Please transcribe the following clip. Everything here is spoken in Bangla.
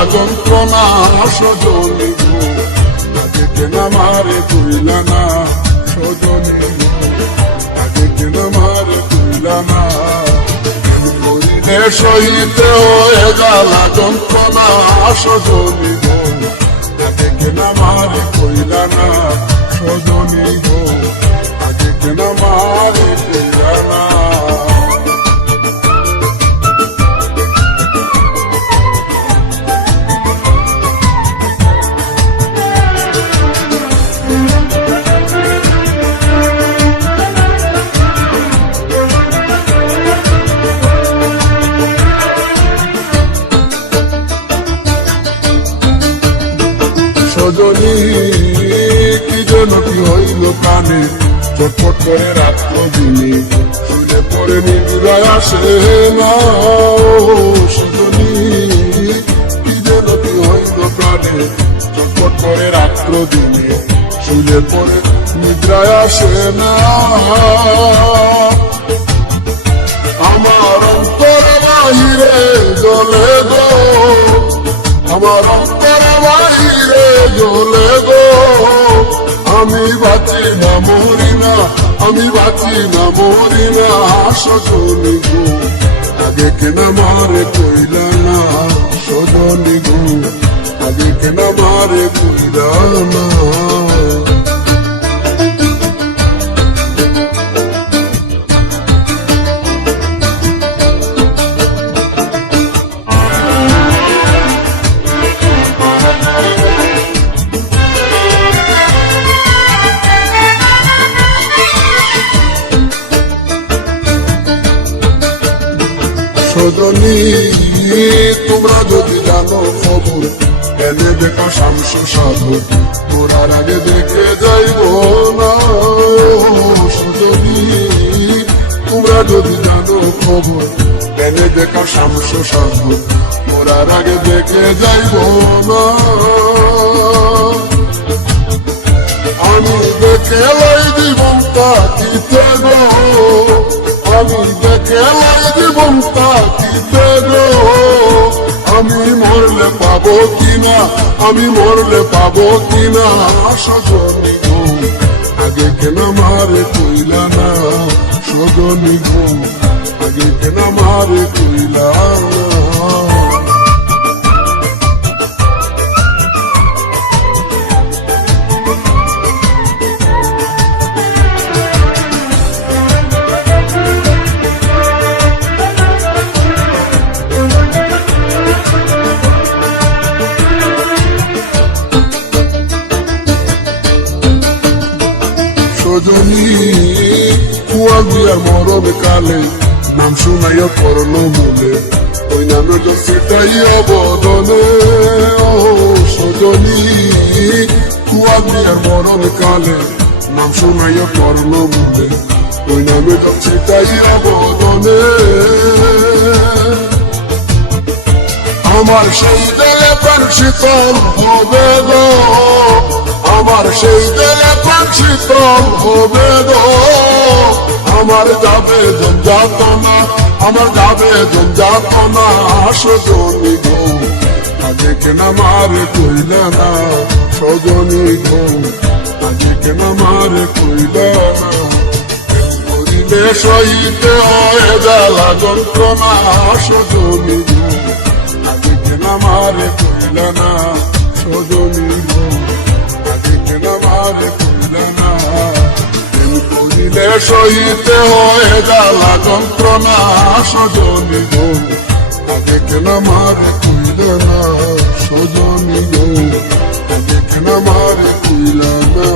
জ্বালা যন্ত্রণা সজনী গো, আগে কেন আমারে কইলা না সজনী গো, আগে কেন আমারে কইলা না। করিলে সহিতে হয়ে জ্বালা যন্ত্রণা সজনী গো, আগে কেন আমারে কইলা না সজনী গো, আগে কেন আমারে কইলা না। সজনী কি যেন কি হইল কানে, চটপট করে রাত্র দিনে শুলে পরে নিদ্রায় আসে না। সজনী কি যেন কি হইল কানে, চটপট করে রাত্র দিনে শুলে পরে নিদ্রায় আসে না। আমার অন্তর বাহিরে জ্বলে গো, আমার অন্তর বাহিরে জ্বলে গো, আমি বাঁচি না মরি না, আমি বাঁচি না মরি না সজনী গো, আগে কেন আমারে কইলা না সজনী গো, আগে কেন আমারে কইলা না। সজনী তোমরা যদি জানো খবর, এনে দেখা শামস সাধক তোরার আগে দেখে যাইব না। সজনী তোমরা যদি জানো খবর, এনে দেখা শামস সাধক তোরার আগে দেখে যাইব না। আমি দেখে লাই জীবন তাকিতে গো, আমি দেখে লাই জীবন তাকিতে গো, আমি মরলে পাবো কিনা, আমি মরলে পাবো কিনা সজনী গো, আগে কেন আমারে কইলা না সজনী গো, আগে কেন আমারে কইলা না। সজনী কুয়া দিয়ার মরণ কালে নাম শুনাইয়া করল মূলে, ওই নামের সেটাইয়া বদলে। ও সজনী কুয়া দিয়ার মরণ কালে নাম শুনাইয়া করল মূলে, ওই নামের সেটাইয়া বদলে। আমার সেই দেলে প্রাণ শীতল হবে গো, আমার সেই দেলে প্রাণ শীতল হবে গো, আমার যাবে যন্ত্রণা, আমার যাবে যন্ত্রণা সজনী গো, আগে কেন আমারে কইলা না সজনী গো, আগে কেন আমারে কইলা না। করিলে সহিতে হয় জ্বালা যন্ত্রণা সজনী গো, আগে কেন আমারে কইলা না সজনী গো, আগে কেন আমারে কইলা না। করিলে সহিতে হয় জ্বালা যন্ত্রণা সজনী গো, আগে কেন আমারে কইলা না সজনী গো, আগে কেন আমারে কইলা না।